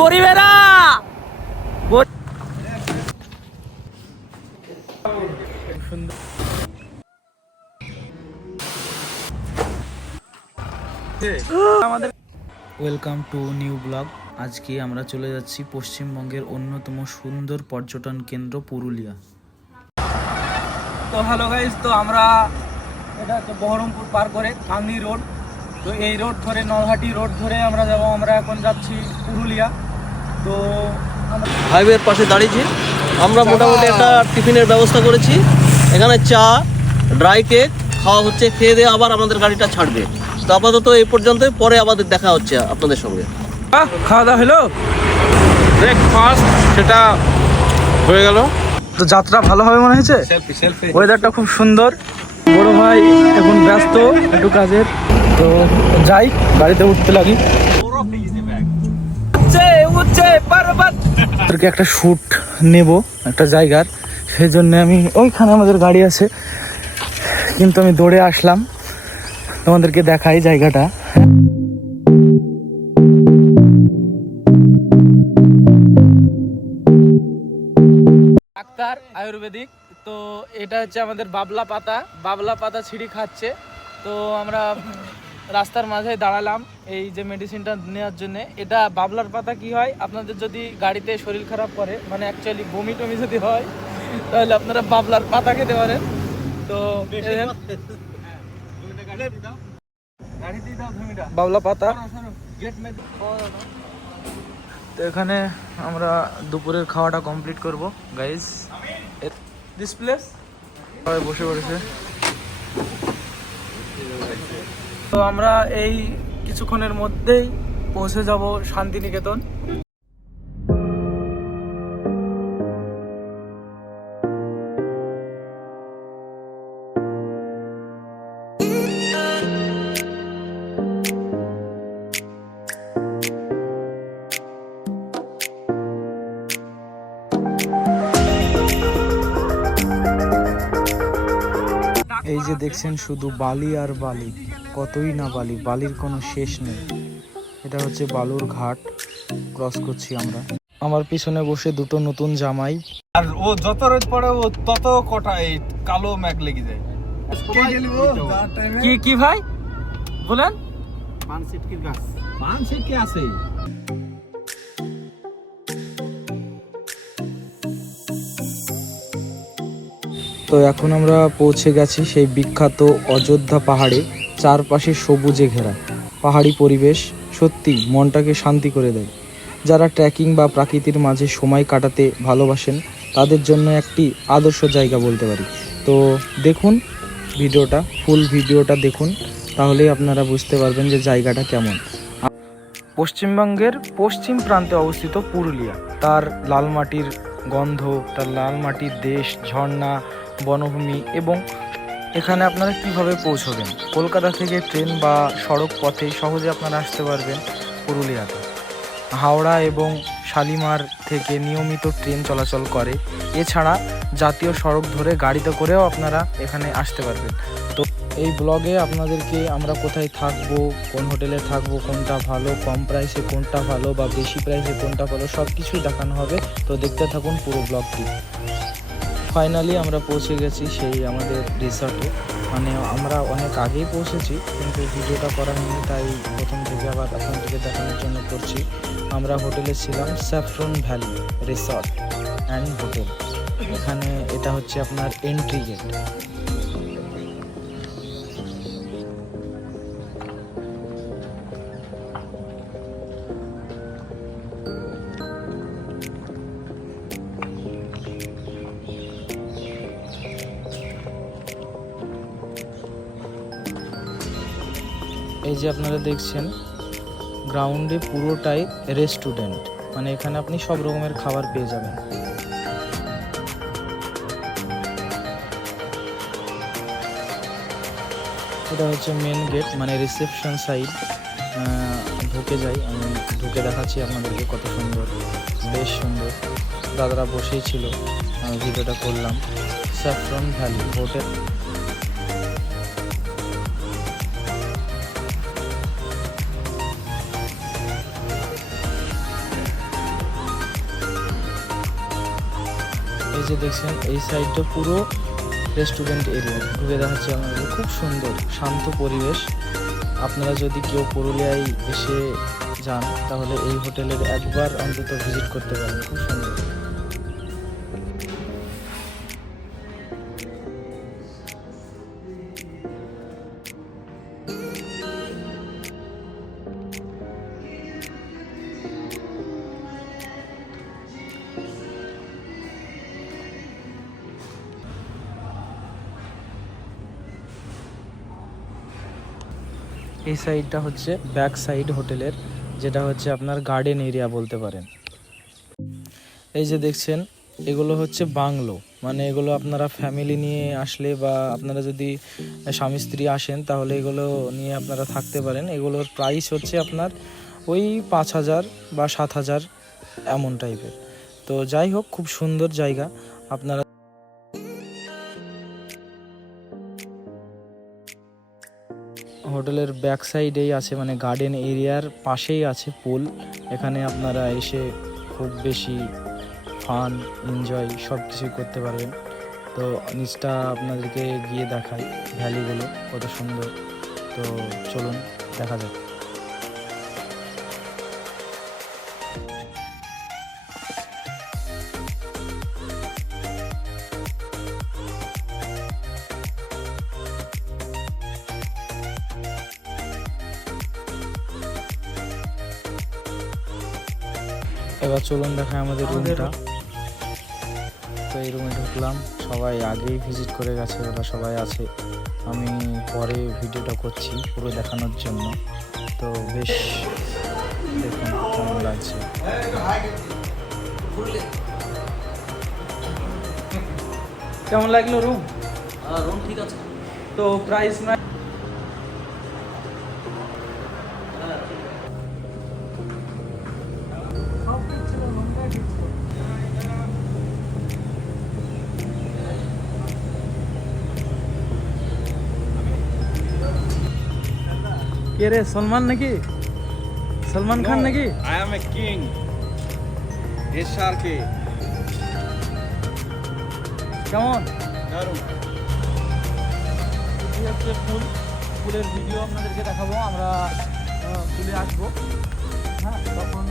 গরিবেরা welcome to new blog. আজকে আমরা চলে যাচ্ছি পশ্চিমবঙ্গের অন্যতম সুন্দর পর্যটন কেন্দ্র পুরুলিয়া। তো হ্যালো গাইস, তো আমরা এটা হচ্ছে বহরমপুর পার করে কামনি রোড। তো এই রোড ধরে নলহাটি রোড ধরে আমরা যাব। আমরা এখন যাচ্ছি পুরুলিয়া। তো হাইওয়ের পাশে দাঁড়িয়েছি আমরা, মোটামুটি একটা টিফিনের ব্যবস্থা করেছি। এখানে চা, ড্রাই কেক খাওয়া হচ্ছে, খেয়ে দিয়ে আবার আমাদের গাড়িটা ছাড়বে। তো আপাতত এই পর্যন্ত, পরে আমাদের দেখা হচ্ছে আপনাদের সঙ্গে। খাওয়া দাওয়া হলো, ব্রেকফাস্ট সেটা হয়ে গেল। তো যাত্রা ভালো হবে মনে হয়েছে। ওয়েদারটা খুব সুন্দর। বড় ভাই এখন ব্যস্ত একটু কাজের, তো যাই গাড়িতে উঠতে লাগি। একটা শুট নেব একটা জায়গার, সেই জন্য আমি ওইখানে আমাদের গাড়ি আছে, কিন্তু আমি দৌড়ে আসলাম তোমাদেরকে দেখাই জায়গাটা। ডাক্তার আয়ুর্বেদিক। তো এটা হচ্ছে আমাদের বাবলা পাতা ছিঁড়ি খাচ্ছে। তো আমরা রাস্তার মাঝে দাঁড়ালাম এই যে মেডিসিনটা নেওয়ার জন্য। এটা বাবলার পাতা কি হয়, আপনাদের যদি গাড়িতে শরীর খারাপ করে, মানে অ্যাকচুয়ালি বমি টমি যদি হয়, তাহলে আপনারা বাবলার পাতা খেতে পারেন। তো বাবলা পাতা। তো এখানে আমরা দুপুরের খাওয়াটা কমপ্লিট করব গাইস। দিস প্লেস সবাই বসে পড়েছে। তো আমরা এই কিছুক্ষণের মধ্যেই পৌঁছে যাব শান্তিনিকেতন। এই যে দেখছেন শুধু বালি আর বালি, কতই না বালি, বালির কোনো শেষ নেই। এটা হচ্ছে বালুর ঘাট ক্রস করছি আমরা। আমার পিছনে বসে দুটো নতুন জামাই। আর ও যত রোদ পড়ে ও তত কটা এই কালো ম্যাগ লেগে যায়। কি ভাই বলেন? পান সিট কি আছে? তো এখন আমরা পৌঁছে গেছি সেই বিখ্যাত অযোধ্যা পাহাড়ে। চারপাশে সবুজে ঘেরা পাহাড়ি পরিবেশ সত্যি মনটাকে শান্তি করে দেয়। যারা ট্রেকিং বা প্রাকৃতির মাঝে সময় কাটাতে ভালোবাসেন, তাদের জন্য একটি আদর্শ জায়গা বলতে পারি। তো দেখুন ভিডিওটা, ফুল ভিডিওটা দেখুন, তাহলেই আপনারা বুঝতে পারবেন যে জায়গাটা কেমন। পশ্চিমবঙ্গের পশ্চিম প্রান্তে অবস্থিত পুরুলিয়া, তার লাল মাটির গন্ধ, তার লাল মাটির দেশ, ঝর্ণা, বনভূমি, এবং এখানে আপনারা কিভাবে পৌঁছবেন। কলকাতা থেকে ট্রেন বা সড়ক পথে সহজে আপনারা আসতে পারবেন পুরুলিয়াতে। হাওড়া এবং শালিমার থেকে নিয়মিত ট্রেন চলাচল করে। এছাড়া জাতীয় সড়ক ধরে গাড়িতে করেও আপনারা এখানে আসতে পারবেন। তো এই ব্লগে আপনাদেরকে আমরা কোথায় থাকবো, কোন হোটেলে থাকবো, কোনটা ভালো, কম প্রাইসে কোনটা ভালো বা বেশি প্রাইসে কোনটা ভালো, সব কিছুই দেখানো হবে। তো দেখতে থাকুন পুরো ব্লগটি। ফাইনালি আমরা পৌঁছে গেছি সেই আমাদের রিসর্টে। মানে আমরা অনেক আগেই পৌঁছেছি, কিন্তু ভিডিওটা করা হয়নি, তাই প্রথম থেকে আবার আপনাদেরকে দেখানোর জন্য করছি। আমরা হোটেলে ছিলাম saffron valley resort and hotel. এখানে এটা হচ্ছে আপনার এন্ট্রি গেট। এই যে আপনারা দেখছেন গ্রাউন্ডে পুরোটাই রেস্টুরেন্ট, মানে এখানে আপনি সব রকমের খাবার পেয়ে যাবেন। এটা হচ্ছে মেন গেট, মানে রিসেপশন সাইড। ঢুকে যাই, আমি ঢুকে দেখাচ্ছি আপনাদেরকে কত সুন্দর, বেশ সুন্দর। দাদারা বসেই ছিল, আমি ভিডিওটা করলাম। Saffron valley hotel. এই যে দেখছেন এই সাইডটা পুরো রেস্টুরেন্ট এরিয়া, ঘুরে দেখাচ্ছি আমাদের। খুব সুন্দর শান্ত পরিবেশ। আপনারা যদি কেউ পুরুলিয়ায় এসে যান তাহলে এই হোটেলের একবার অন্তত ভিজিট করতে পারেন, খুব সুন্দর। এই সাইডটা হচ্ছে ব্যাক সাইড হোটেলের, যেটা হচ্ছে আপনার গার্ডেন এরিয়া বলতে পারেন। এই যে দেখছেন এগুলো হচ্ছে বাংলো, মানে এগুলো আপনারা ফ্যামিলি নিয়ে আসলে বা আপনারা যদি স্বামী স্ত্রী আসেন তাহলে এগুলো নিয়ে আপনারা থাকতে পারেন। এগুলোর প্রাইস হচ্ছে আপনার ওই 5,000 বা 7,000 এমন টাইপের। তো যাই হোক, খুব সুন্দর জায়গা। আপনারা হোটেলের ব্যাক সাইডেই আছে, মানে গার্ডেন এরিয়ার পাশেই আছে পুল। এখানে আপনারা এসে খুব বেশি ফান এনজয় সব কিছুই করতে পারবেন। তো নিচটা আপনাদেরকে গিয়ে দেখাই, ভ্যালিগুলো কত সুন্দর। তো চলুন দেখা যাক। এবার চলুন দেখায় আমাদের রুমটা। তো এই রুমে ঢুকলাম, সবাই আগেই ভিজিট করে গেছে, ওরা সবাই আছে। আমি পরে ভিডিওটা করছি পুরো দেখানোর জন্য। তো বেশ দেখুন কেমন লাগছে। কেমন লাগলো রুম? রুম ঠিক আছে। তো প্রাইস না কে রে, সলমান নাকি? সলমান খান নাকি? I M a king SRK. কেমন? দারুণ। এই হচ্ছে ফুল, ফুলের ভিডিও আপনাদেরকে দেখাবো। আমরা ফুলে আসবো, হ্যাঁ, তখন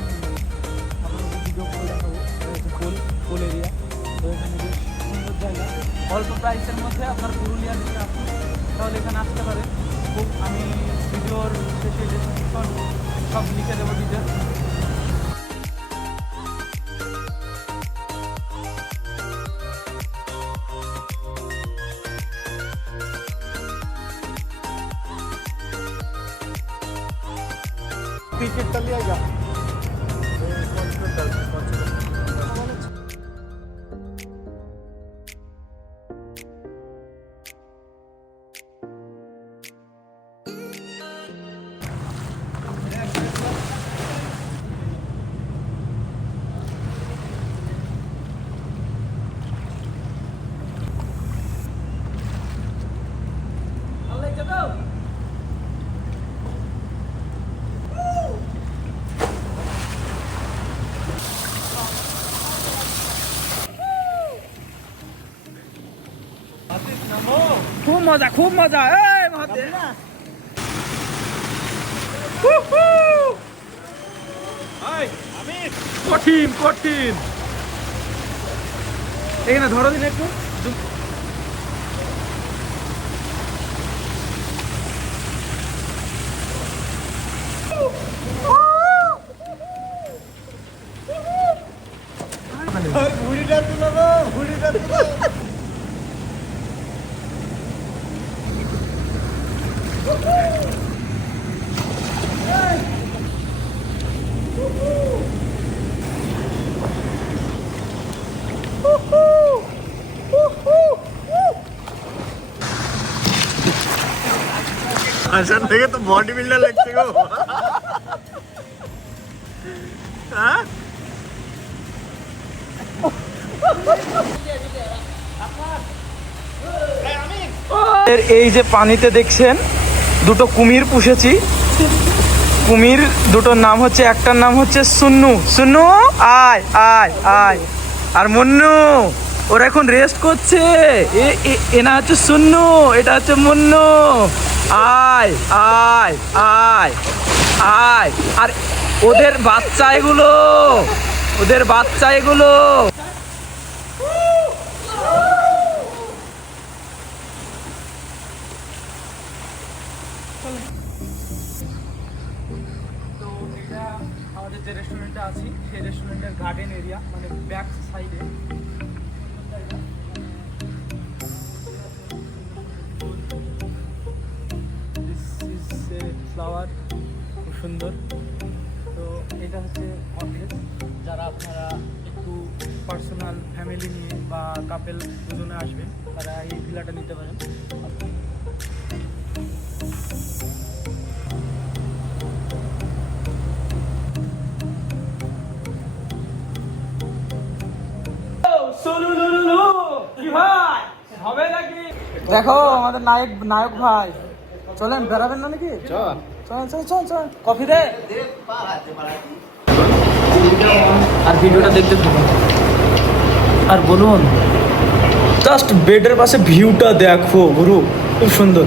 আপনাদের ভিডিও করে দেখাবো। এটা হচ্ছে ফুল এরিয়া। তো এখানে বেশ সুন্দর জায়গা, অল্প প্রাইসের মধ্যে আপনার পুরুলিয়া যদি আসুন তাহলে এখানে আসতে পারেন। খুব আমি ভিডিওর শেষে ডেসক্রিপশন সব লিখে দেবো ডিটেলস। टिकट लिया খুব মজা, খুব মজা। এই মহাদেব কঠিন কঠিন। এখানে ধরো দিন একটু। ঘুড়িটা তুলো গো, ঘুড়িটা তুলো। आसान लगे तो बॉडी बिल्डर लगते हो। हाँ? এই যে পানিতে দেখছেন দুটো কুমির পুষেছি। কুমির দুটোর নাম হচ্ছে, একটার নাম হচ্ছে সুন্নু। সুন্নু আয় আয় আয়, আর মুন্নু ওরা এখন রেস্ট করছে। এনা হচ্ছে সুন্নু, এটা হচ্ছে মুন্নু। আয় আয় আয় আয়। আর ওদের বাচ্চা এগুলো, ওদের বাচ্চা এগুলো। তো এটা আমাদের যে রেস্টুরেন্টটা আছি সেই রেস্টুরেন্টের গার্ডেন এরিয়া, মানে ব্যাক সাইডে। ফ্লাওয়ার খুব সুন্দর। তো এটা হচ্ছে কটেজ, যারা আপনারা একটু পার্সোনাল ফ্যামিলি নিয়ে বা কাপেল দুজনে আসবেন তারা এই ভিলাটা নিতে পারেন। দেখো আমাদের নায়ক ভাই, চলেন বেড়াবেন না নাকি? চল চল চল চল, কফি দে। আর ভিডিওটা দেখতে থাকুন আর বলুন। জাস্ট বেডের পাশে ভিউটা দেখো গুরু, খুব সুন্দর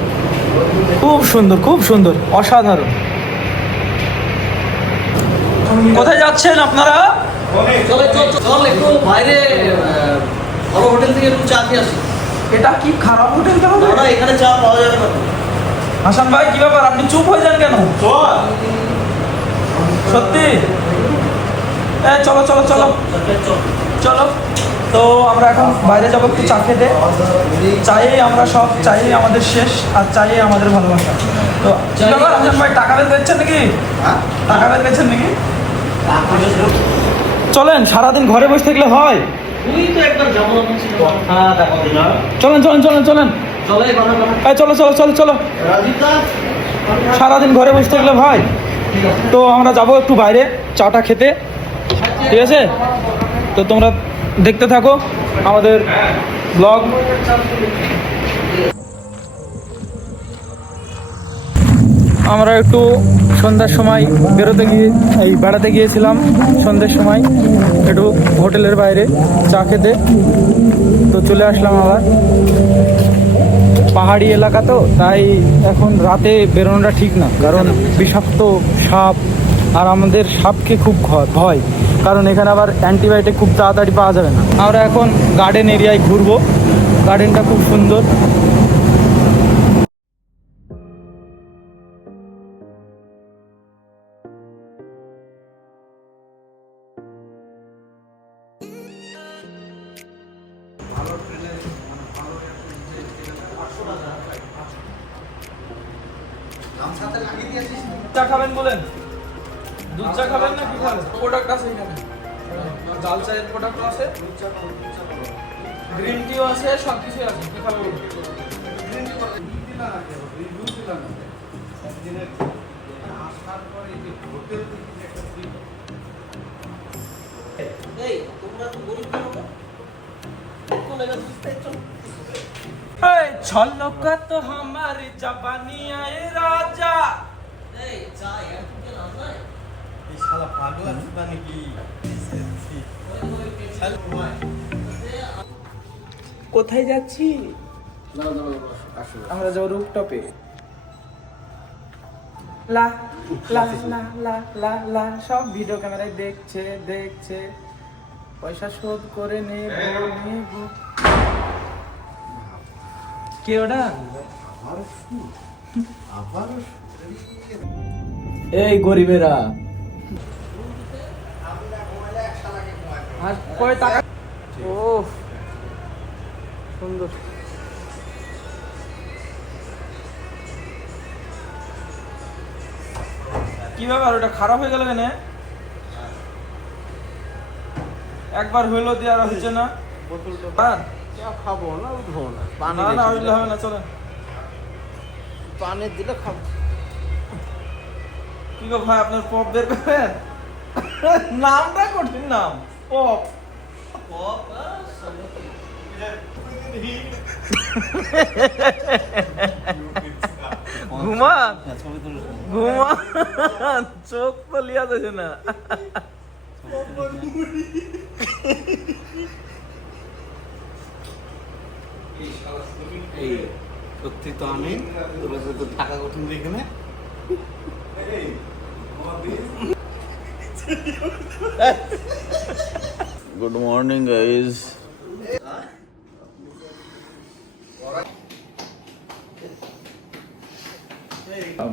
খুব সুন্দর খুব সুন্দর, অসাধারণ। কোথায় যাচ্ছেন আপনারা? চল একটু বাইরে ভালো হোটেল থেকে একটু চা খেয়ে আসি। এটা কি খারাপ হোটেল কেন? না এখানে চা পাওয়া যাবে না। হাসান ভাই কি ব্যাপার, আপনি চুপ হয়ে যান কেন? সত্যি? চলো চলো চলো চলো। তো আমরা এখন বাইরে যাবো একটু চা খেতে। চাই আমরা সব, চাই আমাদের শেষ, আর চাই আমাদের ভালোবাসা। তো কি ব্যাপার হাসান ভাই, টাকা বের পেয়েছেন নাকি? টাকা বের পেয়েছেন নাকি? চলেন, সারাদিন ঘরে বসে থাকলে হয়? তুই তো একবার যাবো না। চলেন চলেন চলেন চলেন, চলো চলো চলো চলো। সারাদিন ঘরে বসে থাকলে ভাই। তো আমরা যাবো একটু বাইরে চাটা খেতে, ঠিক আছে? তো তোমরা দেখতে থাকো আমাদের ব্লগ। আমরা একটু সন্ধ্যার সময় বেড়াতে গিয়েছিলাম সন্ধ্যার সময় একটু হোটেলের বাইরে চা খেতে। তো চলে আসলাম আবার। পাহাড়ি এলাকা তো, তাই এখন রাতে বেরোনোটা ঠিক না, কারণ বিষাক্ত সাপ, আর আমাদের সাপকে খুব ভয়, কারণ এখানে আবার অ্যান্টিবায়োটিক খুব তাড়াতাড়ি পাওয়া যাবে না। আমরা এখন গার্ডেন এরিয়ায় ঘুরবো, গার্ডেনটা খুব সুন্দর। চা খাবেন বলেন? দুধ চা খাবেন না কি খাবেন? প্রোডাক্ট আছে এখানে, জাল চায়ের প্রোডাক্ট আছে, গ্রিন টিও আছে, সব কিছু আছে। কি খাবেন? গ্রিন টি করে দিলা না কেন? দুধ দিলা না একদিনের আসার পর এই যে হোটেল থেকে একটা ফ্রি। এই তোমরা তো গরিব না, কোন জায়গা থেকে চল। এই ছলকা তো हमारी जवानी आए राजा। এই চা এর থেকে নাম নাই। এই শালা পাগল আছে নাকি? কোথায় যাচ্ছি? আমরা যাবো রুফটপে। লা লা লা লা লা লা, সব ভিডিও ক্যামেরায় দেখছে দেখছে, পয়সা শোধ করে নেব নেব। কে ওটা? এই গরিবেরা আর কয় টাকা। ও সুন্দর। কি ব্যাপার, ওটা খারাপ হয়ে গেল কেন? একবার হইলো দিয়ে আর হচ্ছে না। খাবো না, উঠবো না, না না হইলে হবে না, চলেন। পানি দিলে খাবো। কি গো ভাই, আপনার পপ বের করবেন? নামটা কঠিন নাম, পপ। ঘুমা ঘুমা, চোখ তো লিয়া যাচ্ছে না। এই সত্যি তো আমি তোর কাছে তো টাকা কঠিন এখানে গুড মর্নিং গাইজ।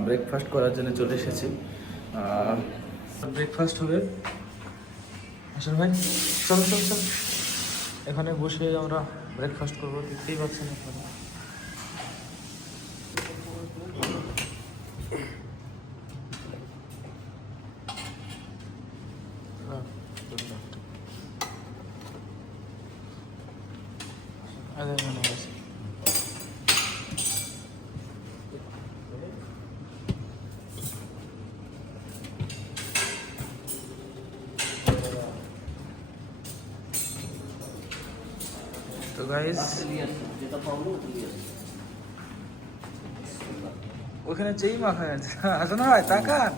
ব্রেকফাস্ট করার জন্য চলে এসেছি। ব্রেকফাস্ট হবে। আসেন ভাই, চলো চলো চলো, এখানে বসে আমরা ব্রেকফাস্ট করবো। দেখতেই পাচ্ছেন এখানে তো গাইস ওখানে যেই মাখা আছে, আসো না ভাই, তাকান।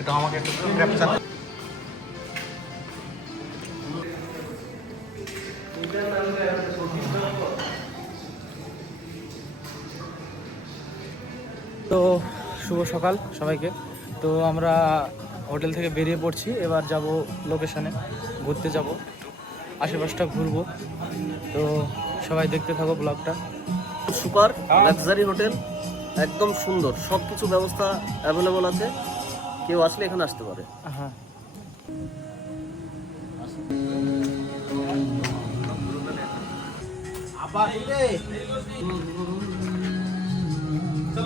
এটা আমাকে একটু ক্যাপচার তো শুভ সকাল সবাইকে। তো আমরা হোটেল থেকে বেরিয়ে পড়ছি, এবার যাব লোকেশনে, ঘুরতে যাব, আশেপাশটা ঘুরবো। তো সবাই দেখতে থাকো ব্লগটা। সুপার লাক্সারি হোটেল, একদম সুন্দর, সব কিছু ব্যবস্থা অ্যাভেলেবল আছে, কেউ আসলে এখানে আসতে পারে। হ্যাঁ,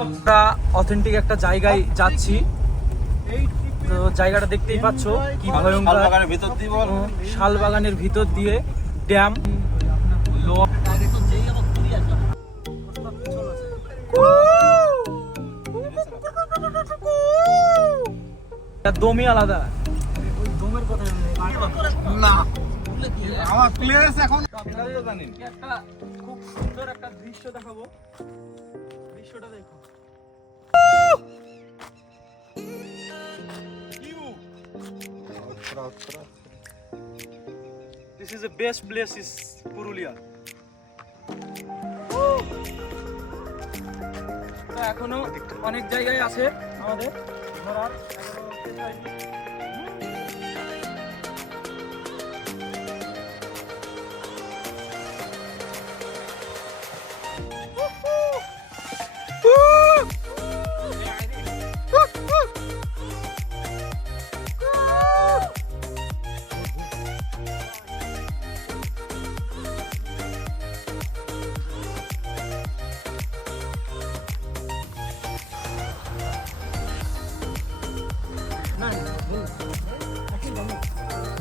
আমরা অথেন্টিক একটা জায়গায় যাচ্ছি। তো জায়গাটা দেখতেই পাচ্ছ কি ভয়ঙ্কর, শালবাগানের ভিতর দিয়ে বল। শালবাগানের ভিতর দিয়ে ড্যাম। দমই আলাদা, ওই দমের কথা না আমার প্লেস এখন সেটাও জানি না। একটা খুব সুন্দর একটা দৃশ্য দেখাবো, দৃশ্যটা দেখো। This is the best place is Purulia. তো এখনো অনেক জায়গায় আছে আমাদের ঘোরার।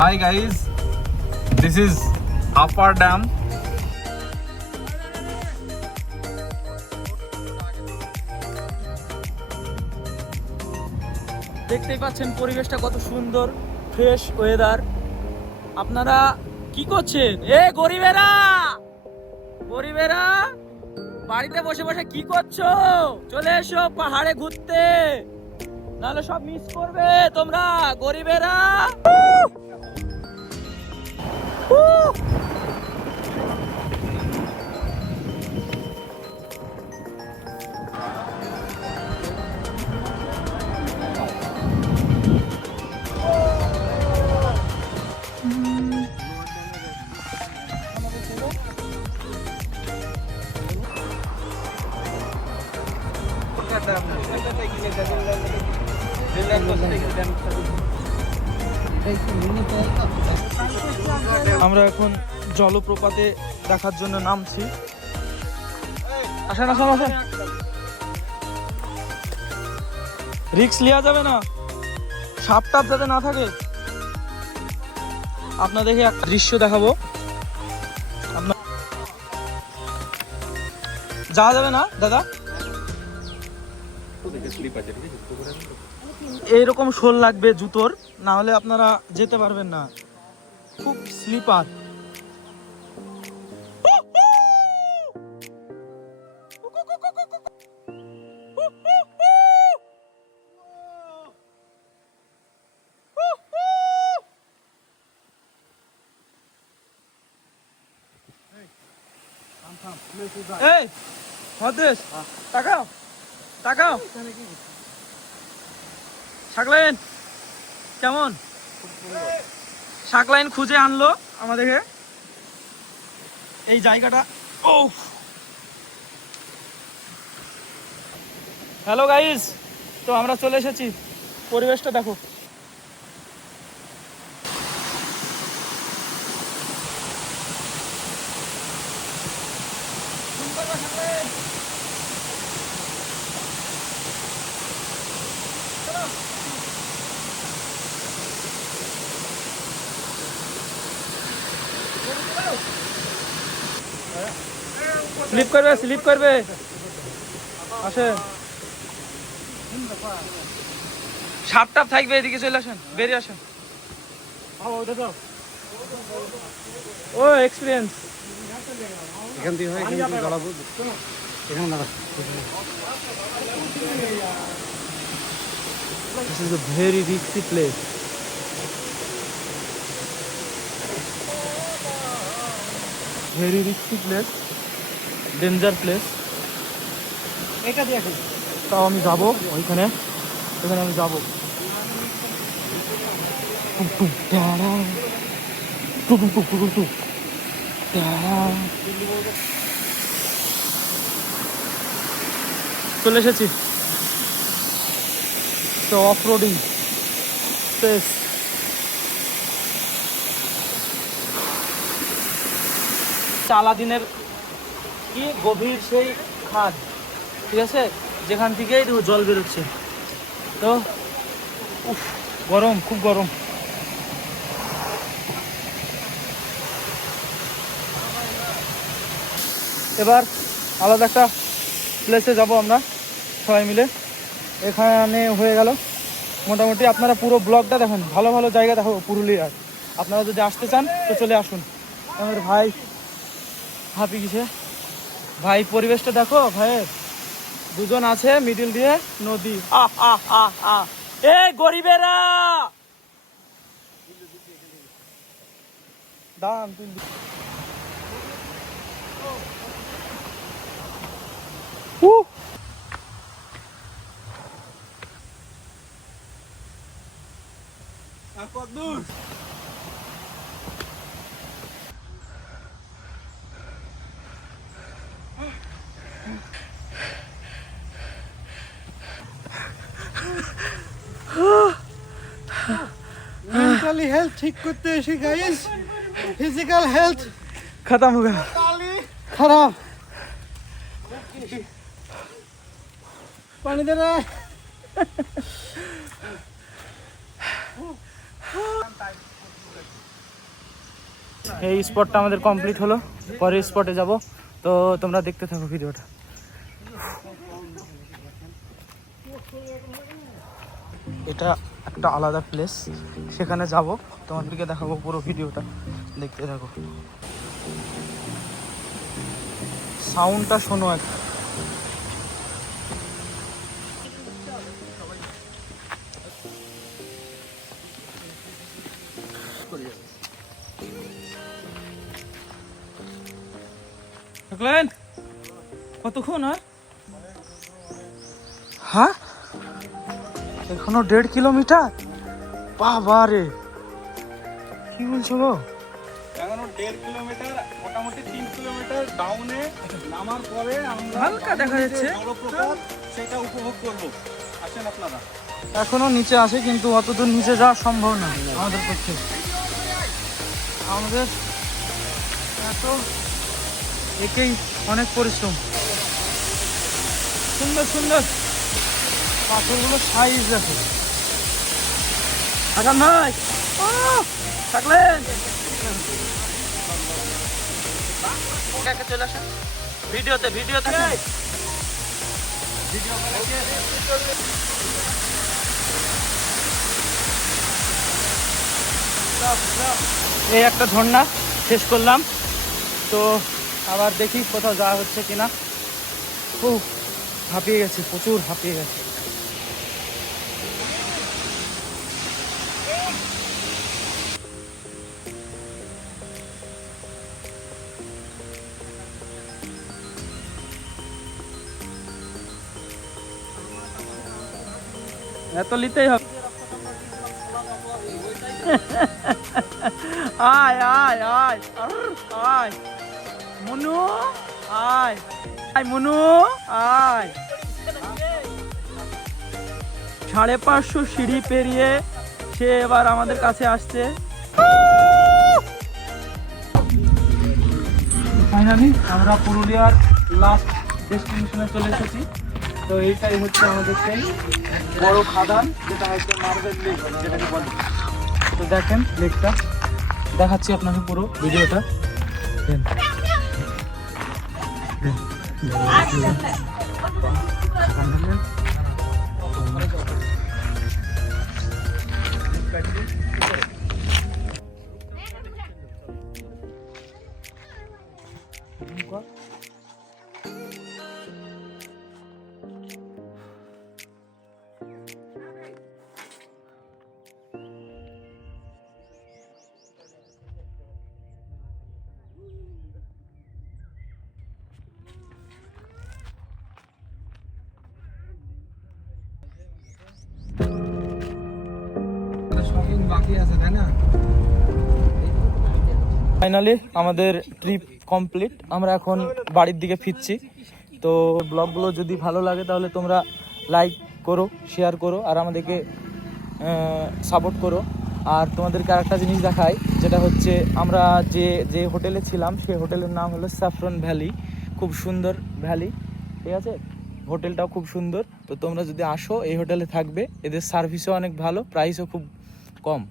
Hi guys, this is Upper Dam. দেখতেই পাচ্ছেন পরিবেশটা কত সুন্দর, ফ্রেশ ওয়েদার। আপনারা কি করছেন? গরিবেরা, গরিবেরা বাড়িতে বসে বসে কি করছো? চলে এসো পাহাড়ে ঘুরতে, নাহলে সব মিস করবে তোমরা গরিবেরা। আমরা এখন জলপ্রপাতে দেখার জন্য নামছি। আসেন আসেন আসেন, রিস্ক নেওয়া যাবে না, সাপ টাপ যাতে না থাকে। আপনাদেরকে একটা দৃশ্য দেখাবো। যাওয়া যাবে না দাদা? এইরকম শোল লাগবে জুতোর, না হলে আপনারা যেতে পারবেন না, খুব স্লিপার। এই হদেশ, তাকাও তাকাও, শাকলাইন কেমন? শাকলাইন খুঁজে আনলো আমাদেরকে এই জায়গাটা। ও হ্যালো গাইস, তো আমরা চলে এসেছি, পরিবেশটা দেখো। স্লিপ করবে, স্লিপ করবে, আসে সাপ টাপ থাকবে, এদিকে চলে আসেন, বেরিয়ে আসেন। ও এক্সপিরিয়েন্স এখান থেকে হয়, এখান থেকে দাঁড়াবো, এখানে দাঁড়া। This is a very risky place. Very risky place, danger place. এটা দিয়ে এখন তাও আমি যাবো ওইখানে, ওখানে আমি যাবো। টুক টুক টাড়া, টুক টুক টুক টুক টুক টাড়া। চলে এসেছি তো অফ রোডিং প্লেস। আলাদিনের কি গভীর সেই খাদ, ঠিক আছে, যেখান থেকেই জল বেরোচ্ছে। তো উফ, গরম, খুব গরম। এবার আলাদা একটা প্লেসে যাব আমরা সবাই মিলে। এখানে হয়ে গেল মোটামুটি, আপনারা পুরো ব্লগটা দেখুন, ভালো ভালো জায়গা দেখো পুরুলিয়ার। আপনারা যদি আসতে চান তো চলে আসুন। আমার ভাই হাঁপি গেছে ভাই, পরিবেশটা দেখো ভাইয়ের, দুজন আছে মিডিল দিয়ে নদী। আহ আহ আহ আহ, এ গরিবেরা দাম তুই। मेंटली हेल्थ ठीक करते हैं गाइस, फिजिकल हेल्थ खत्म हो गया, खराब। पानी दे रहा है। এই স্পটটা আমাদের কমপ্লিট হলো, পরের স্পটে যাব, তো তোমরা দেখতে থাকো ভিডিওটা। এটা একটা আলাদা প্লেস, সেখানে যাব, তোমাদেরকে দেখাবো, পুরো ভিডিওটা দেখতে থাকো। সাউন্ডটা শোনো একটা। দেখলেন কতক্ষণ আর? হ্যাঁ, এখনো 1.5 কিলোমিটার। বাবা রে, কি বলছো গো? এখনো 1.5 কিলোমিটার, মোটামুটি 3 কিলোমিটার ডাউনে নামার পরে আমরা হালকা দেখা যাচ্ছে জলপ্রপাত, সেটা উপভোগ করব। আসেন আপনারা। এখনো নিচে আছে, কিন্তু অত দূর নিচে যাওয়া সম্ভব না আমাদের পক্ষে। আমাদের এত একেই অনেক পরিশ্রম। সুন্দর সুন্দর পাথরগুলো সাইজ দেখো। আচ্ছা ভাই থাকলেন, চলে আসেন ভিডিওতে এই একটা ঝর্ণা শেষ করলাম, তো আবার দেখি কোথাও যাওয়া হচ্ছে কিনা। খুব হাঁপিয়ে গেছি, প্রচুর হাঁপিয়ে গেছি। এত লিতেই হবে। আয় আয় আয় আয় মনু, আয় আয় মনু, আয়। 550 সিঁড়ি পেরিয়ে সে এবার আমাদের কাছে আসছে। ফাইনালি আমরা পুরুলিয়ার লাস্ট ডেস্টিনেশনে চলে এসেছি। তো এইটাই হচ্ছে আমাদের সেই বড় খাদান, যেটা হচ্ছে মার্বেল লেক যেটাকে বলে। তো দেখেন লেকটা, দেখাচ্ছি আপনাকে পুরো ভিডিওটা। ফাইনালি আমাদের ট্রিপ কমপ্লিট, আমরা এখন বাড়ির দিকে ফিরছি। তো ব্লগগুলো যদি ভালো লাগে তাহলে তোমরা লাইক করো, শেয়ার করো, আর আমাদেরকে সাপোর্ট করো। আর তোমাদেরকে আরেকটা জিনিস দেখাই, যেটা হচ্ছে আমরা যে হোটেলে ছিলাম সেই হোটেলের নাম হলো স্যাফরন ভ্যালি। খুব সুন্দর ভ্যালি, ঠিক আছে, হোটেলটাও খুব সুন্দর। তো তোমরা যদি আসো এই হোটেলে থাকবে, এদের সার্ভিসও অনেক ভালো, প্রাইসও খুব কম।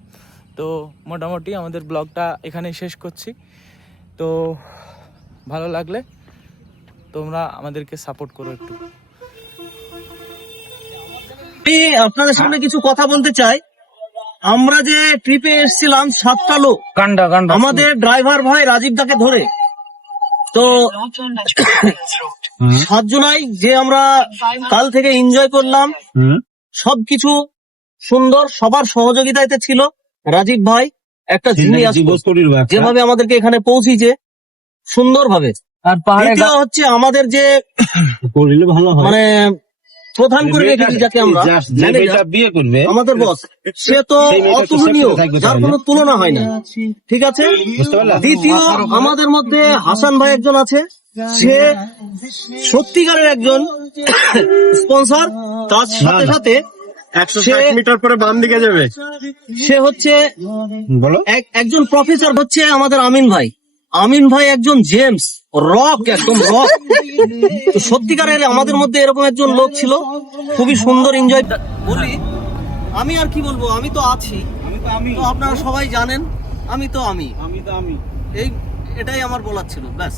তো মোটামুটি আমাদের ব্লগটা এখানেই শেষ করছি। তো ভালো লাগলে তোমরা আমাদেরকে সাপোর্ট করো একটু। আমি আপনাদের সামনে কিছু কথা বলতে চাই। আমরা যে ট্রিপে এসেছিলাম 7টা লোক, আমাদের ড্রাইভার ভাই রাজীব দাকে ধরে, তো 7 জনাই যে আমরা কাল থেকে এনজয় করলাম, সবকিছু সুন্দর, সবার সহযোগিতাতে ছিল। রাজীব ভাই একটা জিনিয়াস, যেভাবে আমাদেরকে এখানে পৌঁছিয়েছে সুন্দরভাবে। আর দ্বিতীয় হচ্ছে আমাদের যে মানে প্রধান করবে যাকে আমরা বিয়ে করবে আমাদের বস, সে তো অতুলনীয়, যার কোনো তুলনা হয় না, ঠিক আছে। দ্বিতীয় আমাদের মধ্যে হাসান ভাই একজন আছে, সে সত্যিকারের একজন স্পন্সর। তার সাথে সাথে 160 মিটার পরে বাম দিকে যাবে, সে হচ্ছে একজন প্রফেসর, হচ্ছে আমাদের আমিন ভাই একজন জেমস রক, একদম রক। তো সত্যিকারের আমাদের মধ্যে এরকম একজন লোক ছিল, খুবই সুন্দর এনজয়। বলি আমি আর কি বলবো, আমি তো আছি, তো আপনারা সবাই জানেন আমি তো আমি, এটাই আমার বলার ছিল, ব্যাস।